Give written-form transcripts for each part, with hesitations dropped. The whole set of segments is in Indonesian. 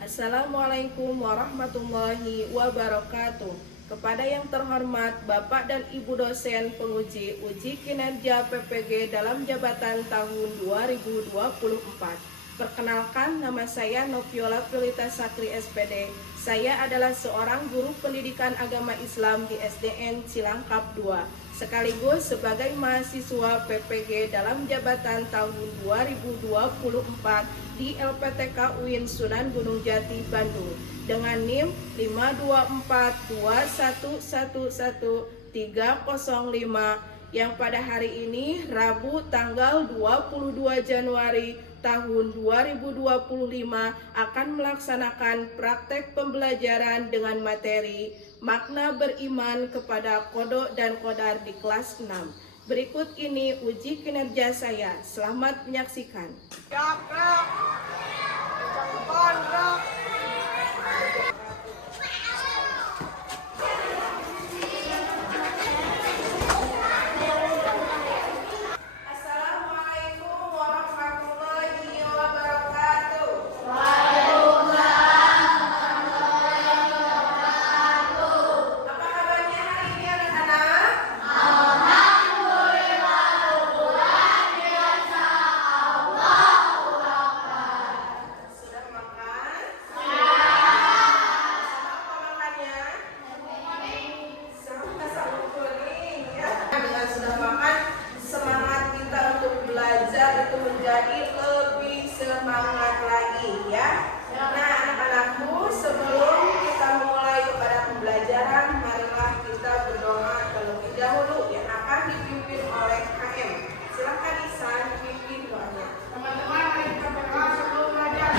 Assalamualaikum warahmatullahi wabarakatuh. Kepada yang terhormat Bapak dan Ibu dosen penguji uji kinerja PPG dalam jabatan tahun 2024. Perkenalkan, nama saya Noviola Prilita Sakri SPD. Saya adalah seorang guru pendidikan agama Islam di SDN Cilangkap 2. Sekaligus sebagai mahasiswa PPG dalam jabatan tahun 2024 di LPTK UIN Sunan Gunung Jati, Bandung dengan NIM 52421111305 yang pada hari ini Rabu tanggal 22 Januari tahun 2025 akan melaksanakan praktek pembelajaran dengan materi makna beriman kepada kodok dan kodar di kelas 6. Berikut ini uji kinerja saya. Selamat menyaksikan. Assalamualaikum warahmatullahi wabarakatuh. Apa kabarnya hari ini anak-anak? Sudah makan? Sama apa makannya? Sama sambal kuning ya. Dengan sudah makan, semangat kita untuk belajar itu menjadi lebih semangat lagi ya. Nah anak-anakku, sebelum kita memulai kepada pembelajaran, marilah kita berdoa terlebih dahulu yang akan dipimpin oleh KM. Silakan Isan pimpin doanya. Teman-teman, mari kita berdoa sebelum belajar.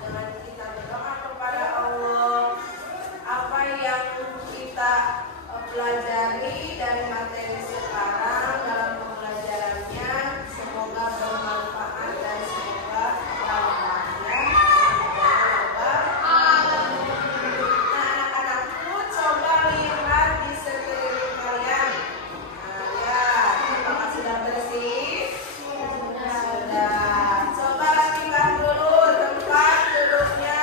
Dengan kita berdoa kepada Allah, apa yang kita pelajari dari materi sekarang dalam pembelajarannya semoga bermanfaat dan semoga bermanfaat ya. Nah anak-anakku, coba lihat di sekeliling kalian. Nah lihat, apakah sudah bersih? Sudah. Coba rapikan dulu tempat duduknya.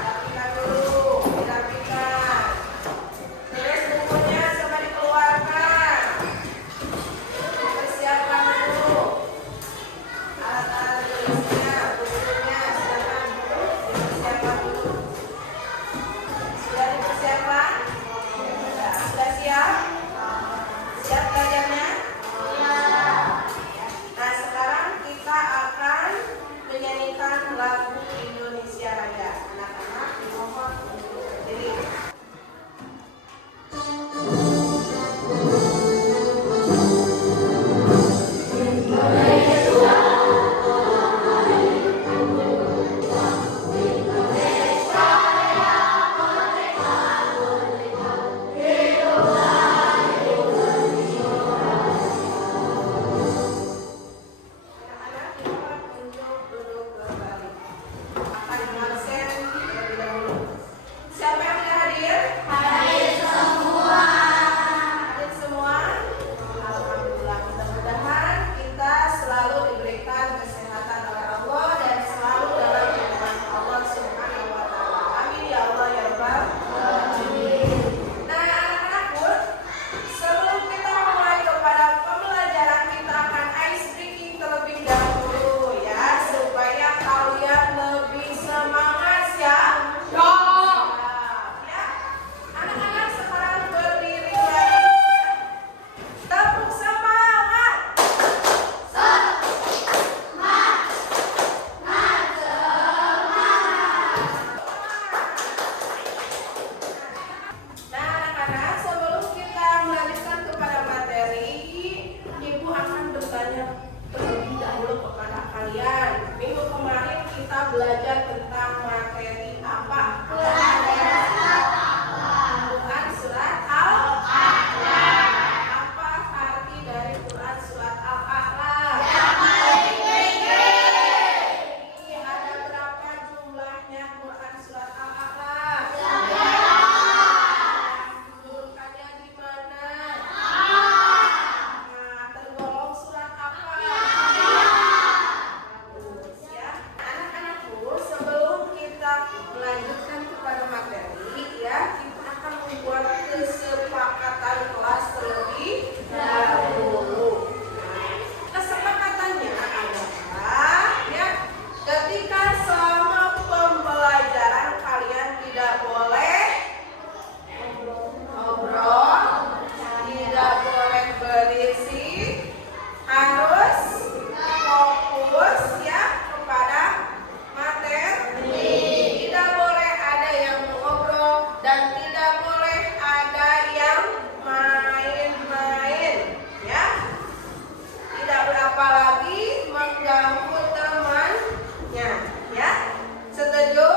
Rapikan dulu, dirapikan. Terus bukunya coba dikeluarkan. belajar tentang materi apa? Quran surat Al-A'la. Apa arti dari Quran surat Al-A'la? Ini ada berapa jumlahnya Quran surat Al-A'la? Turunkannya di mana? Nah, tergolong surat apa? Bagus ya. Anak-anakku, sebelum kita melanjutkan kepada materi ya, kita akan membuat kesepakatan kelas terlebih dahulu. Kesepakatannya adalah ya, ketika selama pembelajaran kalian tidak boleh ngobrol, tidak boleh berisik, harus fokus ya kepada materi. Tidak boleh ada yang mengobrol dan tidak boleh ada yang main-main ya. Tidak berapa lagi mengganggu temannya ya. Setuju?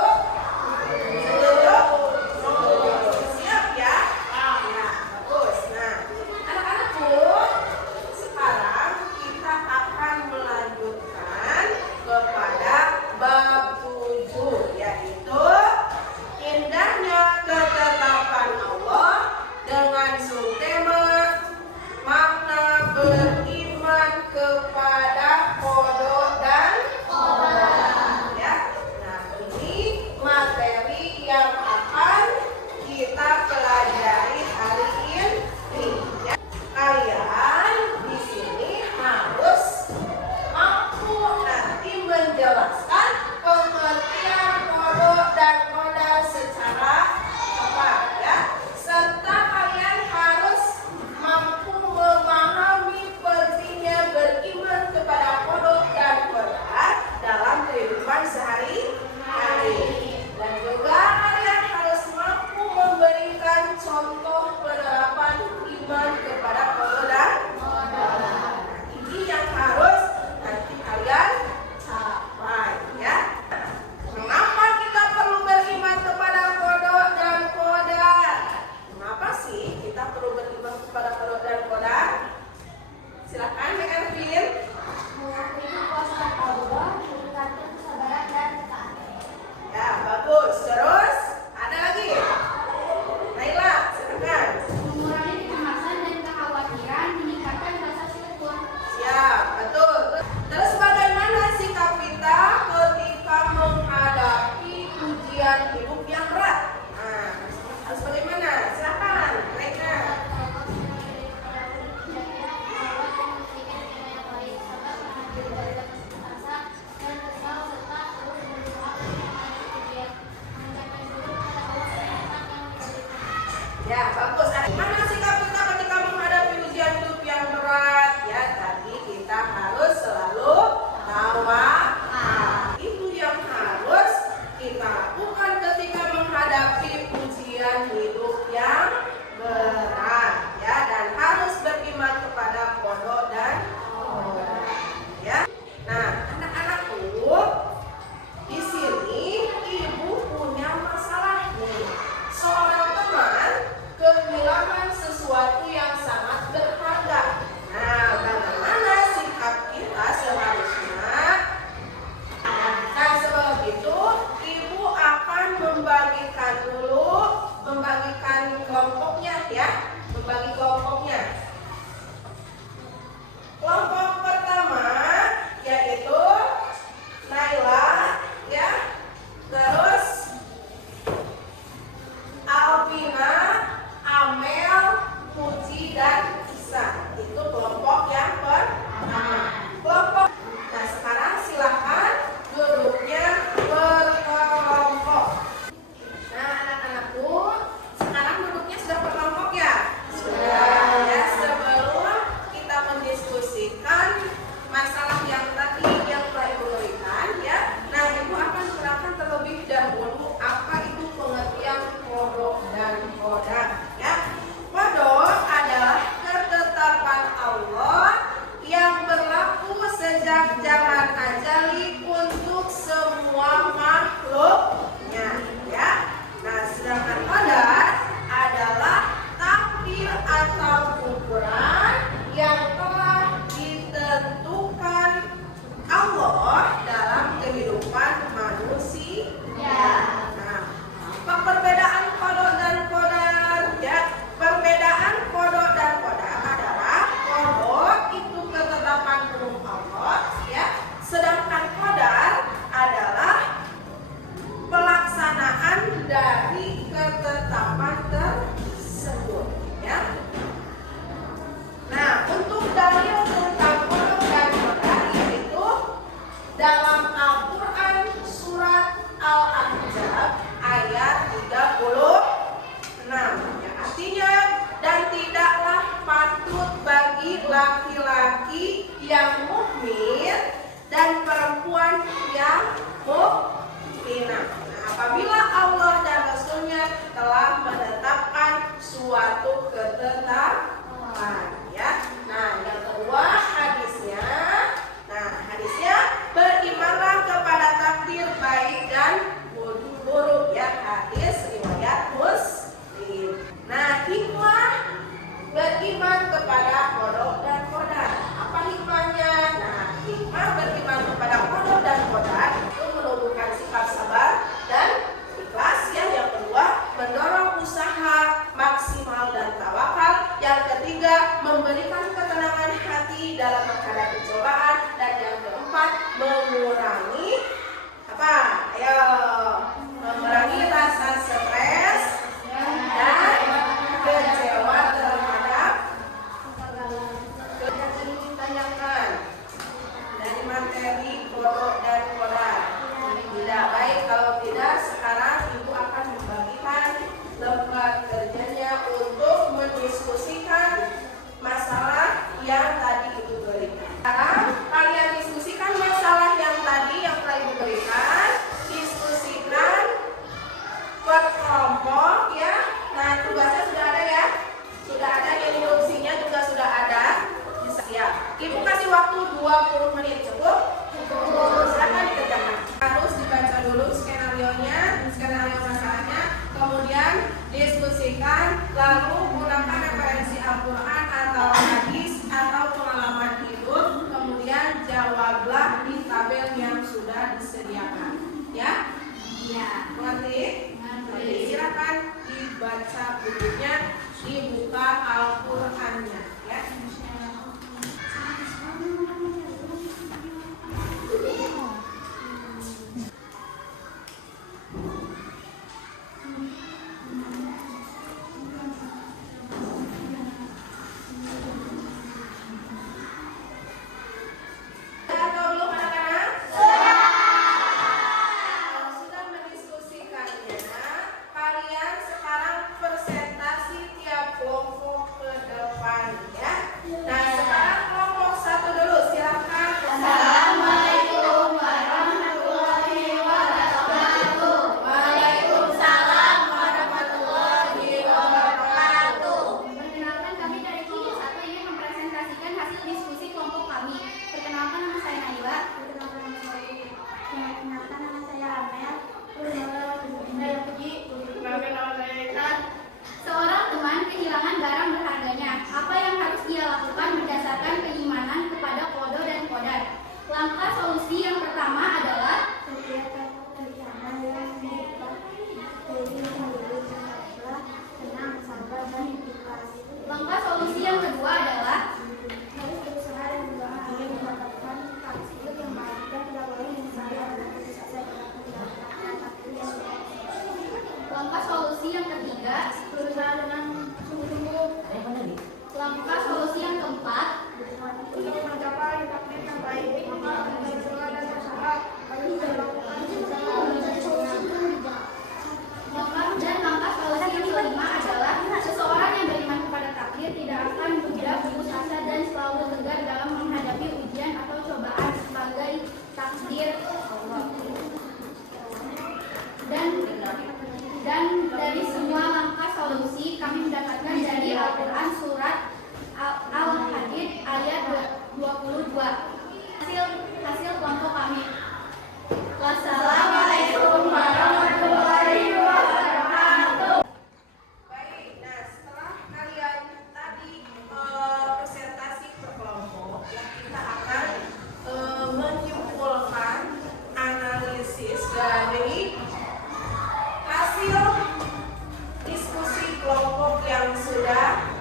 Setuju? Siap ya? Ya, bagus. Nah, anak-anakku, sekarang kita akan melanjutkan kepada bab 7, yaitu indahnya ketetapan Allah dengan subtema makna beriman kepada qada dan qadar ya. Nah, ini materi yang akan kita pelajari hari ini ya. Kalian di sini harus mampu nanti menjelaskan pengertian qada dan qadar secara tepat ya. Serta kalian harus mampu memahami pentingnya beriman kepada qada dan qadar dalam kehidupan sehari-hari. Dan juga kalian harus mampu memberikan contoh penerapan iman kepada qada dan qadar. Nah, ini yang harus nanti kalian capai ya. Kenapa kita perlu beriman kepada qada dan qadar? Kenapa sih kita perlu beriman kepada qada dan qadar? Silakan Nek Ervin. Ya, bagus. Terus ada lagi? Naila, silakan. Siap, betul. Terus bagaimana sikap kita ketika menghadapi ujian hidup yang berat? Nah, harus bagaimana? Silakan, Naila. Ya, bagus. Mana sikap kita ketika menghadapi ujian hidup yang berat? Ya, tadi kita harus selalu tawakal. Itu yang harus kita lakukan ketika menghadapi ujian hidup yang berat, ya, dan harus beriman kepada qada dan qadar. Ya. Nah, anak-anakku, di sini ibu punya masalah nih. Seorang teman kehilangan sesuatu yang sangat berharga. Nah, bagaimana sikap kita seharusnya? Nah, sebab itu ibu akan membagikan kelompoknya ya, membagi kelompoknya. Kelompok pertama yaitu Naila ya, terus Alvina, Amel, Puji, dan Isa. Itu kelompok yang pertama. Kelompok. Nah, sekarang silakan duduknya berkelompok. Nah, anak-anakku, sekarang duduknya sudah berkelompok ya? Sudah. laki-laki yang mukmin dan perempuan yang mukminah. Nah, apabila Allah dan Rasulnya telah menetapkan suatu ketetapan, ya. Nah, yang kedua hadisnya. Nah, hadisnya berimanlah kepada takdir baik dan buruk, ya. Hadis riwayat Muslim. Nah, hikmah beriman kepada qada dan qadar. Apa hikmahnya? Nah, hikmah beriman kepada qada dan qadar itu menumbuhkan sifat sabar dan ikhlas, ya. Yang kedua, mendorong usaha maksimal dan tawakal. Yang ketiga, memberikan ketenangan hati dalam menghadapi cobaan. Dan yang keempat, mengurangi apa? Ayo, mengurangi rasa stres dan kecewa terhadap yang ditanyakan dari materi qada dan qadar. Tidak baik kalau tidak sekarang Ibu akan membagikan lembar kerjanya untuk mendiskusikan masalah yang tadi Ibu berikan. Sekarang kalian diskusikan masalah yang tadi yang telah Ibu berikan, diskusikan per kelompok, ya. Nah, tugasnya sudah ada, ya. Sudah ada, instruksinya juga sudah ada. Bisa, ya. Ibu kasih waktu 20 menit, cukup? Silakan dikerjakan. Harus dibaca dulu skenario-nya, skenario masalahnya, kemudian diskusikan, lalu gunakan referensi Al-Quran atau hadis atau pengalaman hidup, kemudian jawablah di tabel yang sudah disediakan, ya? Iya. Mengerti? Oke, silakan dibaca bukunya, dibuka Al-Qurannya, ya. Seorang teman kehilangan barang berharganya. Apa yang harus dia lakukan berdasarkan keimanan kepada qada dan qadar? Langkah solusi yang pertama adalah langkah solusi yang kedua adalah langkah solusi yang ketiga, berusaha dengan sungguh-sungguh. Langkah solusi yang keempat, untuk mencapai takdir yang baik, maka berdoa dan berusaha harus dilakukan dan langkah solusi yang kelima adalah seseorang yang beriman kepada takdir tidak akan mudah putus asa dan selalu tegar dalam menghadapi ujian atau cobaan sebagai takdir Allah. Dan dari semua langkah solusi kami mendapatkan dari Al-Quran surat Al-Hadid ayat 22. Hasil kelompok kami. Wassalamualaikum warahmatullahi wabarakatuh. Baik, nah setelah kalian tadi presentasi per kelompok, ya, kita akan menyimpulkan analisis dari hasil diskusi kelompok yang sudah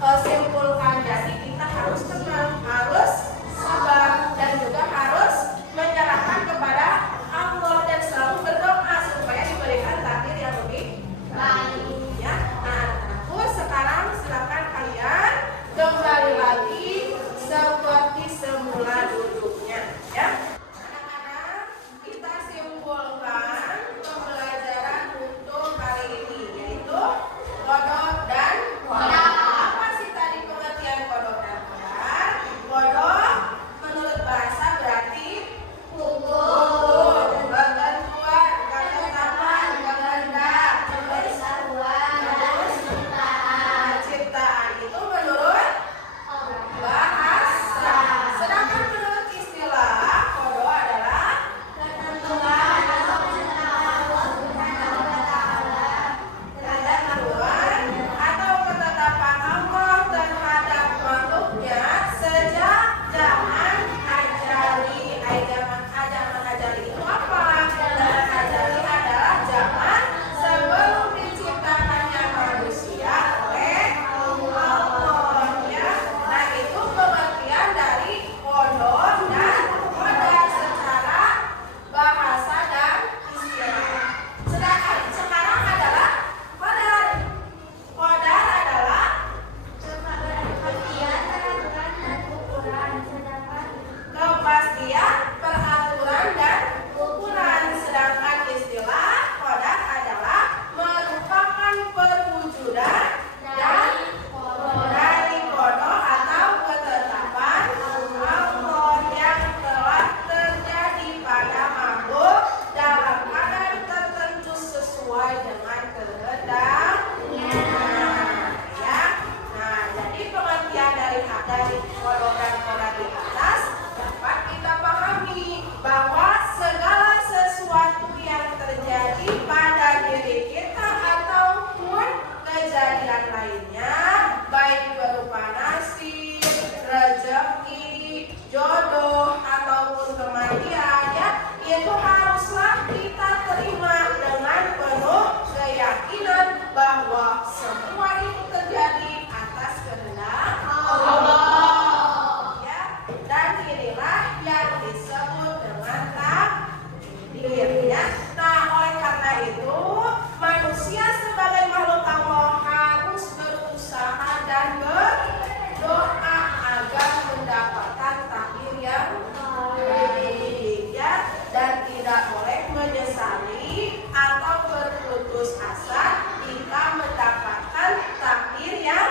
simpulkan. Jadi kita harus tenang, harus sabar, dan juga harus menyerahkan kepada Allah dan selalu berdoa supaya diberikan takdir yang lebih baik. Ya, nah, aku sekarang silakan kalian kembali lagi seperti semula duduknya, ya. Anak-anak, kita simpulkan pembelajaran untuk kali ini, yaitu kodok dan kodar. Apa sih tadi pengertian kodok dan kodar? Kodok menurut bahasa berarti pukul, ketentuan, ketetapan, kehendak, kebersamaan, ciptaan. Itu menurut bahasa. Sedangkan menurut istilah, kodok adalah ketentuan atau ketetapan Allah terhadap makhluknya sejak zaman ajali. Zaman ajali itu apa? Zaman ajali adalah zaman sebelum diciptakannya manusia oleh Allah, ya. Nah, itu pengertian dari kodok dan kodar secara bahasa dan istilah. Sedangkan sekarang adalah kodar. Kodar adalah kepastian peraturan dan ukuran. Sedangkan istilah kodar adalah merupakan perwujudan dari kodok atau ketetapan Allah yang telah terjadi pada makhluk dalam kadar tertentu sesuai dengan kehendaknya. Ya. Nah, jadi pengertian dari kodok dan kodar di atas dapat kita pahami bahwa segala sesuatu yang terjadi pada diri kita ataupun kejadian lainnya, baik berupa nasib, rezeki, jodoh ataupun kematian, ya, itu haruslah kita terima dengan penuh keyakinan bahwa semua itu terjadi atas kehendak Allah, ya. Dan inilah yang disebut dengan takdir, ya. Nah, oleh karena itu manusia sebagai makhluk Allah harus berusaha dan berdoa agar mendapatkan takdir yang baik, ya, dan tidak boleh menyesali atau berputus asa jika mendapatkan takdir yang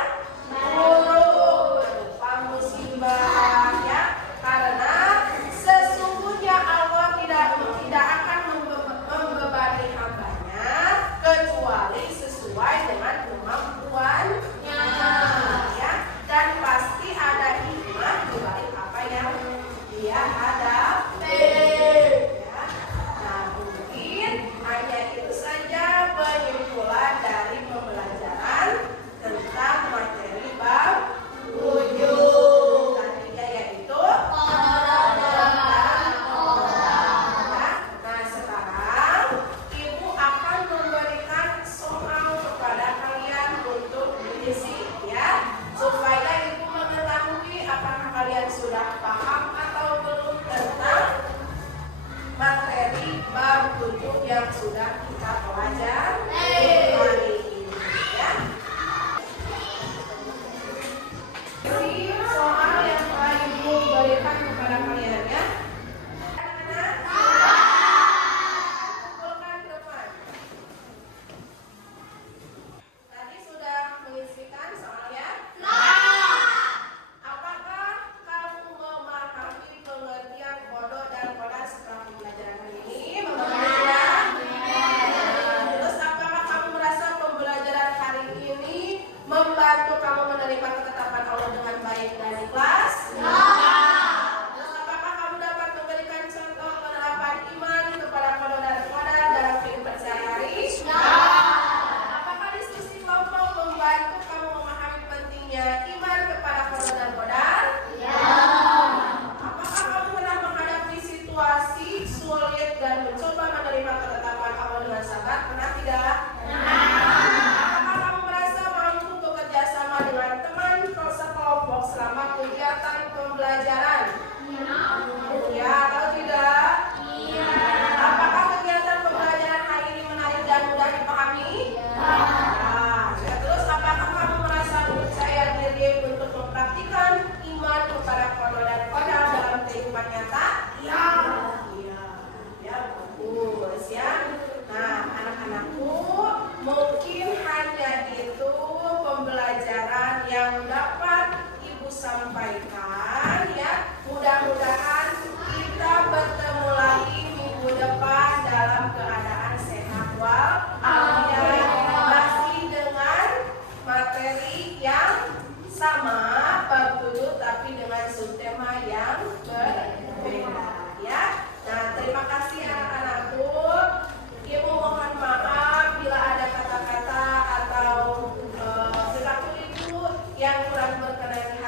buruk berupa musibah, ya, karena sesungguhnya Allah tidak akan membebani hambanya kecuali sesuai dengan kemampuannya, ya, dan pasti ada hikmah di balik apa yang dia hadapi, ya. Nah, mungkin hanya itu saja penyimpulan dari pembelajaran tentang materi bab 7 tadinya, yaitu kodok dan kodar. Nah, sekarang Ibu akan memberikan soal kepada kalian untuk diisi, ya, supaya Ibu mengetahui apakah kalian sudah paham atau belum tentang materi bab 7 yang sudah kita pelajari hari ini, ya. Ini soal yang telah Ibu berikan kepada kalian, ya. Anak-anak, kumpulkan ke depan. Tadi sudah mengisikan soalnya? Apakah kamu memahami pengertian kodok dan kodar setelah pembelajaran hari ini? Memahami, ya? Terus apakah kamu merasa pembelajaran hari ini membantu kamu menerima ketetapan Allah dengan baik dan ikhlas? Terus apakah kamu dapat memberikan contoh penerapan iman kepada kodok dan kodar dalam kehidupan sehari-hari? Apakah diskusi kelompok membantu kamu memahami pentingnya iman kepada kodok dan kodar? Apakah kamu pernah menghadapi situasi sulit dan mencoba menerima ketetapan Allah dengan sabar? Pernah tidak? Apakah kamu merasa mampu bekerja sama dengan teman nyata? Iya. Iya. Ya, bagus ya. Nah, anak-anakku, mungkin hanya itu pembelajaran yang dapat Ibu sampaikan ya. Mudah-mudahan kita bertemu lagi minggu depan dalam keadaan sehat walafiat, masih dengan materi yang sama bab 7 tapi dengan subtema yang berbeda ya. Nah, terima kasih anak-anakku. Ibu mohon maaf bila ada kata-kata atau perilaku ibu yang kurang berkenan di